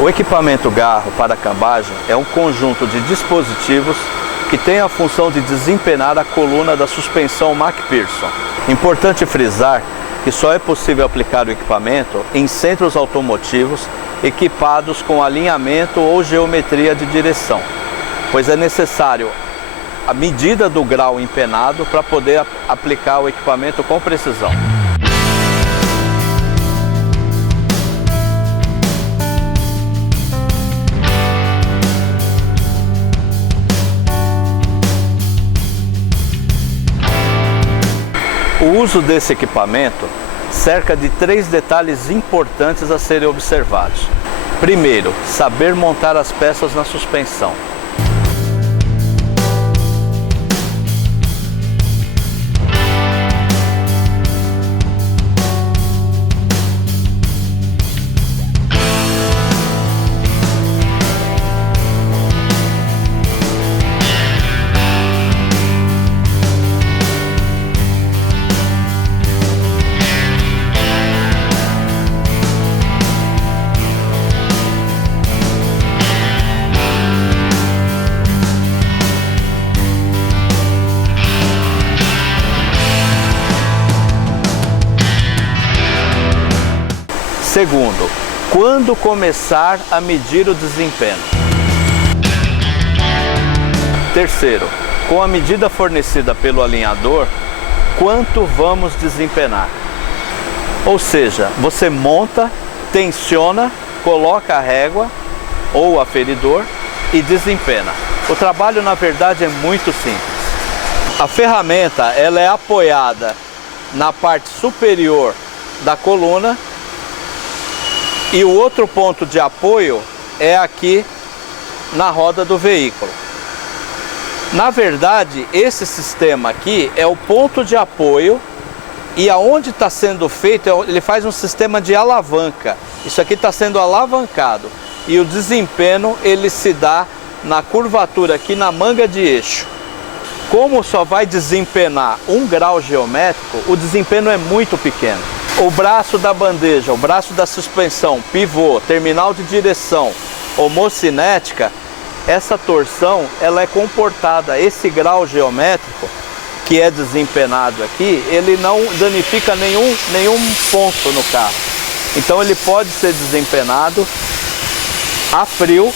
O equipamento garro para cambagem é um conjunto de dispositivos que tem a função de desempenar a coluna da suspensão McPherson. Importante frisar que só é possível aplicar o equipamento em centros automotivos equipados com alinhamento ou geometria de direção, pois é necessário a medida do grau empenado para poder aplicar o equipamento com precisão. O uso desse equipamento cerca de 3 detalhes importantes a serem observados. Primeiro, saber montar as peças na suspensão. Segundo, quando começar a medir o desempenho. Terceiro, com a medida fornecida pelo alinhador, quanto vamos desempenar. Ou seja, você monta, tensiona, coloca a régua ou aferidor e desempena. O trabalho, na verdade, é muito simples. A ferramenta ela é apoiada na parte superior da coluna. E o outro ponto de apoio é aqui na roda do veículo. Na verdade, esse sistema aqui é o ponto de apoio e aonde está sendo feito, ele faz um sistema de alavanca. Isso aqui está sendo alavancado e o desempenho ele se dá na curvatura aqui na manga de eixo. Como só vai desempenar 1 grau geométrico, o desempenho é muito pequeno. O braço da bandeja, o braço da suspensão, pivô, terminal de direção, homocinética, essa torção ela é comportada. Esse grau geométrico que é desempenado aqui, ele não danifica nenhum ponto no carro. Então ele pode ser desempenado a frio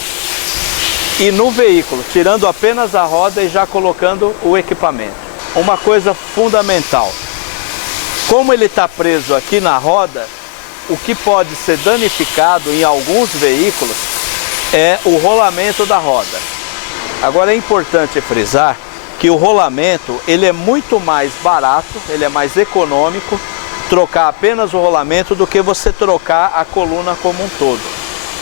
e no veículo, tirando apenas a roda e já colocando o equipamento. Uma coisa fundamental. Como ele está preso aqui na roda, o que pode ser danificado em alguns veículos é o rolamento da roda. Agora é importante frisar que o rolamento ele é muito mais barato, ele é mais econômico trocar apenas o rolamento do que você trocar a coluna como um todo.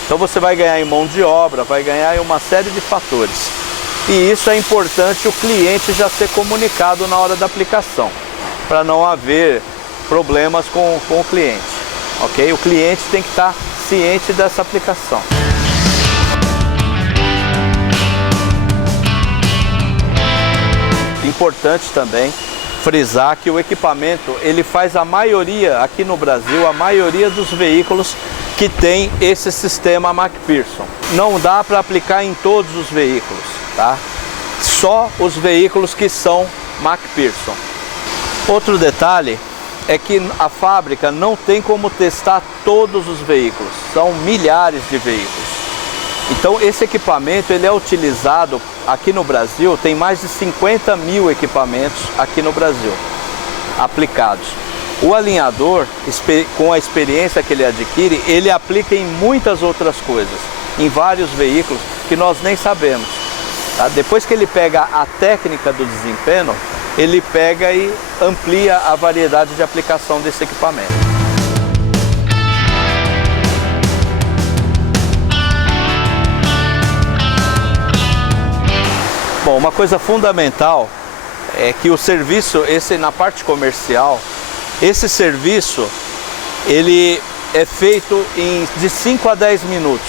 Então você vai ganhar em mão de obra, vai ganhar em uma série de fatores. E isso é importante o cliente já ser comunicado na hora da aplicação, para não haver problemas com o cliente, ok? O cliente tem que estar ciente dessa aplicação. Importante também frisar que o equipamento ele faz a maioria, aqui no Brasil, a maioria dos veículos que tem esse sistema McPherson. Não dá para aplicar em todos os veículos, tá? Só os veículos que são McPherson. Outro detalhe é que a fábrica não tem como testar todos os veículos, são milhares de veículos. Então esse equipamento ele é utilizado aqui no Brasil, tem mais de 50 mil equipamentos aqui no Brasil aplicados. O alinhador, com a experiência que ele adquire, ele aplica em muitas outras coisas, em vários veículos que nós nem sabemos. Tá? Depois que ele pega a técnica do desempenho, ele pega e amplia a variedade de aplicação desse equipamento. Bom, uma coisa fundamental é que o serviço, na parte comercial, esse serviço, ele é feito de 5 a 10 minutos.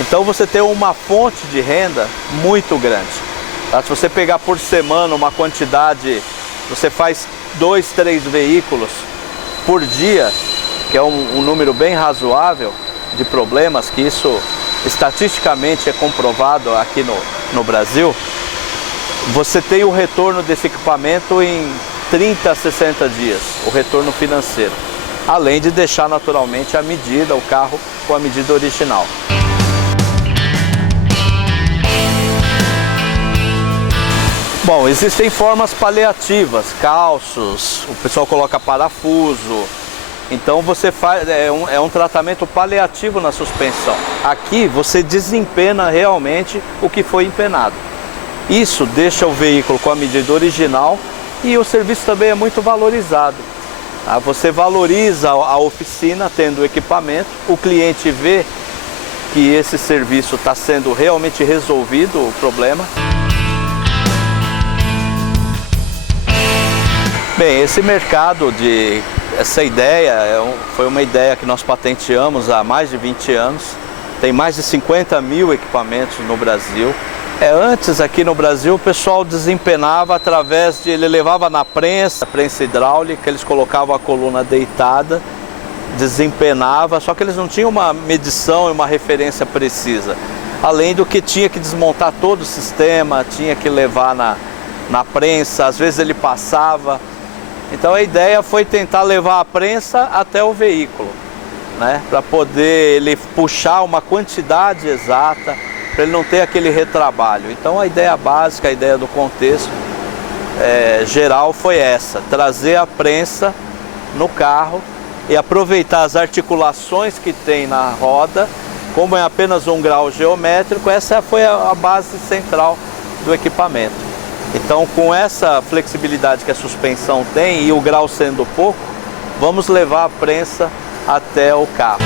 Então você tem uma fonte de renda muito grande. Tá? Se você pegar por semana uma quantidade, você faz 2, 3 veículos por dia, que é um número bem razoável de problemas, que isso estatisticamente é comprovado aqui no Brasil, você tem o retorno desse equipamento em 30 a 60 dias, o retorno financeiro. Além de deixar naturalmente a medida, o carro com a medida original. Bom, existem formas paliativas, calços, o pessoal coloca parafuso. Então você faz, é um tratamento paliativo na suspensão. Aqui você desempena realmente o que foi empenado. Isso deixa o veículo com a medida original e o serviço também é muito valorizado. Você valoriza a oficina tendo o equipamento, o cliente vê que esse serviço está sendo realmente resolvido, o problema. Bem, esse mercado essa ideia foi uma ideia que nós patenteamos há mais de 20 anos. Tem mais de 50 mil equipamentos no Brasil. Antes aqui no Brasil o pessoal desempenava através de, ele levava na prensa hidráulica, eles colocavam a coluna deitada, desempenava, só que eles não tinham uma medição e uma referência precisa. Além do que tinha que desmontar todo o sistema, tinha que levar na prensa, às vezes ele passava. Então a ideia foi tentar levar a prensa até o veículo, né? Para poder ele puxar uma quantidade exata, para ele não ter aquele retrabalho. Então a ideia básica, a ideia do contexto geral foi essa: trazer a prensa no carro e aproveitar as articulações que tem na roda. Como é apenas um grau geométrico, essa foi a base central do equipamento. Então, com essa flexibilidade que a suspensão tem e o grau sendo pouco, vamos levar a prensa até o carro.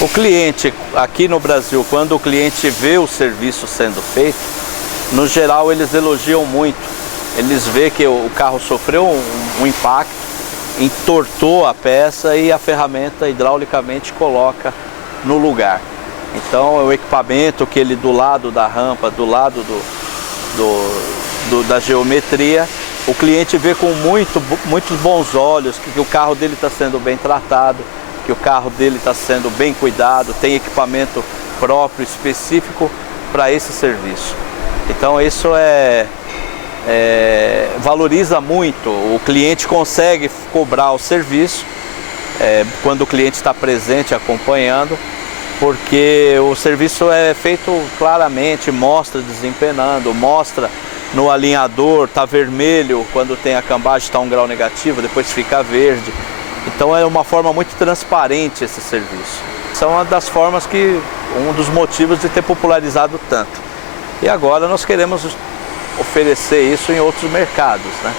O cliente, aqui no Brasil, quando o cliente vê o serviço sendo feito, no geral eles elogiam muito. Eles veem que o carro sofreu um impacto, entortou a peça e a ferramenta hidraulicamente coloca no lugar. Então é o equipamento que ele do lado da rampa, do lado da geometria, o cliente vê com muitos bons olhos que o carro dele está sendo bem tratado, que o carro dele está sendo bem cuidado, tem equipamento próprio, específico para esse serviço. Então isso valoriza muito, o cliente consegue cobrar o serviço quando o cliente está presente acompanhando, porque o serviço é feito claramente, mostra desempenando, mostra no alinhador, está vermelho, quando tem a cambagem está 1 grau negativo, depois fica verde. Então é uma forma muito transparente esse serviço. São uma das formas um dos motivos de ter popularizado tanto. E agora nós queremos oferecer isso em outros mercados, né?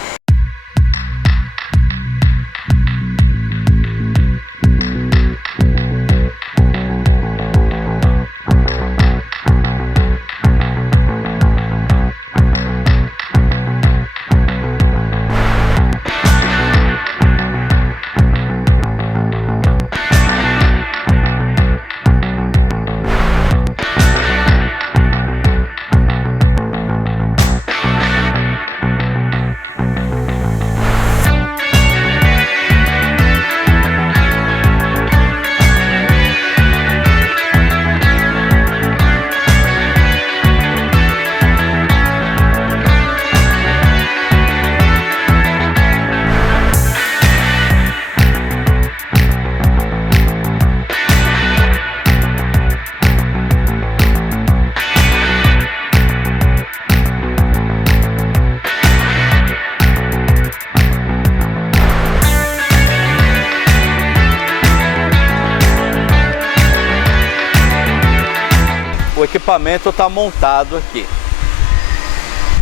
O equipamento está montado aqui.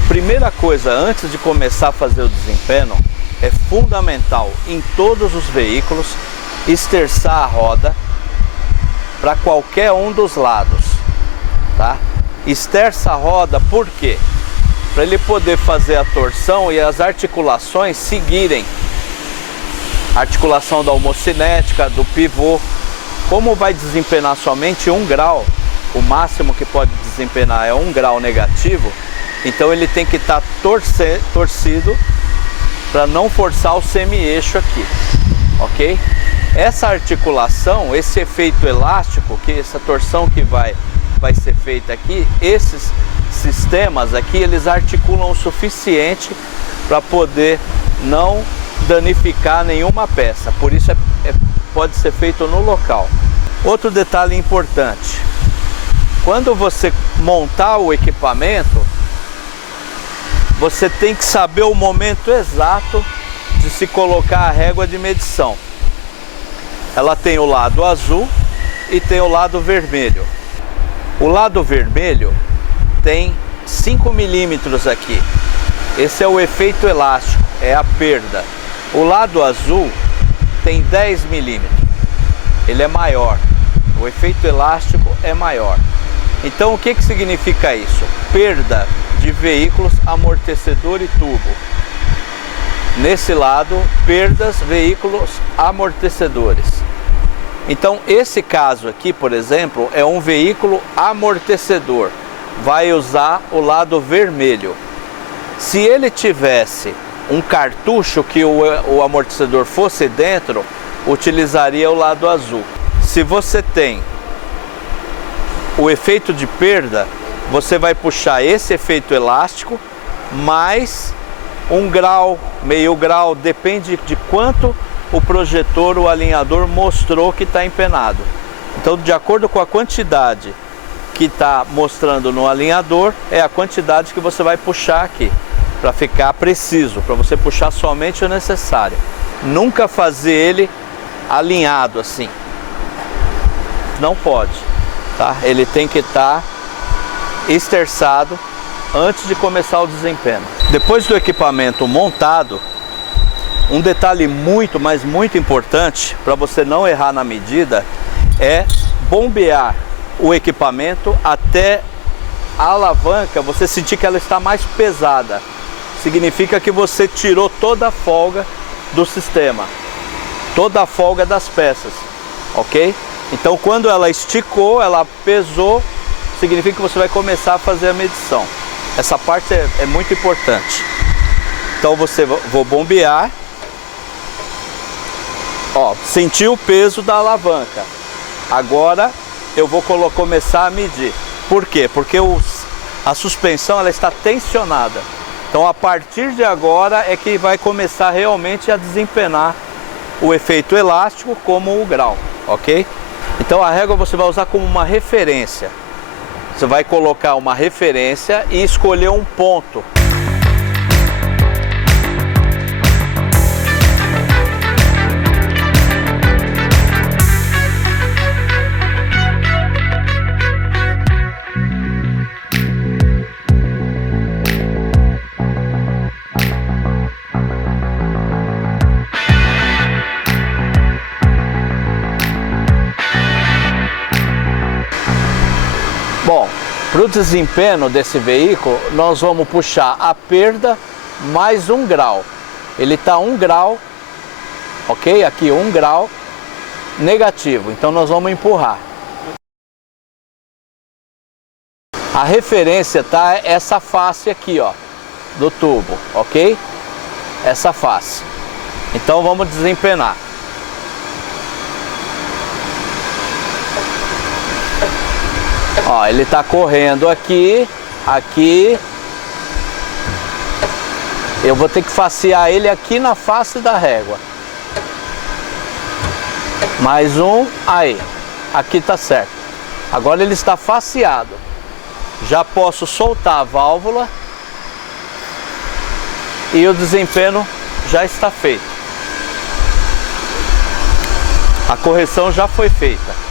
Primeira coisa, antes de começar a fazer o desempenho, é fundamental em todos os veículos esterçar a roda para qualquer um dos lados, tá? Esterça a roda por quê? Para ele poder fazer a torção e as articulações seguirem. A articulação da homocinética, do pivô. Como vai desempenar somente 1 grau, o máximo que pode desempenar é 1 grau negativo, então ele tem que estar torcido para não forçar o semi-eixo aqui, ok? Essa articulação, esse efeito elástico, essa torção que vai ser feita aqui, esses sistemas aqui, eles articulam o suficiente para poder não danificar nenhuma peça. Por isso pode ser feito no local. Outro detalhe importante: quando você montar o equipamento, você tem que saber o momento exato de se colocar a régua de medição. Ela tem o lado azul e tem o lado vermelho. O lado vermelho tem 5 milímetros aqui. Esse é o efeito elástico, é a perda. O lado azul tem 10 milímetros. Ele é maior. O efeito elástico é maior. Então o que significa isso? Perda de veículos, amortecedor e tubo. Nesse lado, perdas, veículos, amortecedores. Então esse caso aqui, por exemplo, é um veículo amortecedor. Vai usar o lado vermelho. Se ele tivesse um cartucho que o amortecedor fosse dentro, utilizaria o lado azul. Se você tem o efeito de perda, você vai puxar esse efeito elástico mais 1 grau, meio grau, depende de quanto o projetor, o alinhador mostrou que está empenado. Então, de acordo com a quantidade que está mostrando no alinhador, é a quantidade que você vai puxar aqui, para ficar preciso, para você puxar somente o necessário. Nunca fazer ele alinhado assim. Não pode, tá? Ele tem que estar esterçado antes de começar o desempenho. Depois do equipamento montado, um detalhe muito, mas muito importante para você não errar na medida é bombear o equipamento até a alavanca você sentir que ela está mais pesada. Significa que você tirou toda a folga do sistema, toda a folga das peças, ok? Então quando ela esticou, ela pesou, significa que você vai começar a fazer a medição. Essa parte é muito importante. Então vou bombear. Ó, senti o peso da alavanca. Agora eu vou começar a medir. Por quê? Porque a suspensão ela está tensionada. Então a partir de agora é que vai começar realmente a desempenar o efeito elástico como o grau, ok? Então a régua você vai usar como uma referência. Você vai colocar uma referência e escolher um ponto. Bom, para o desempenho desse veículo, nós vamos puxar a perda mais 1 grau. Ele está 1 grau, ok? Aqui 1 grau negativo, então nós vamos empurrar. A referência tá essa face aqui, ó, do tubo, ok? Essa face. Então vamos desempenar. Ó, ele está correndo aqui, aqui. Eu vou ter que facear ele aqui na face da régua. Mais um, aí. Aqui tá certo. Agora ele está faceado. Já posso soltar a válvula. E o desempenho já está feito. A correção já foi feita.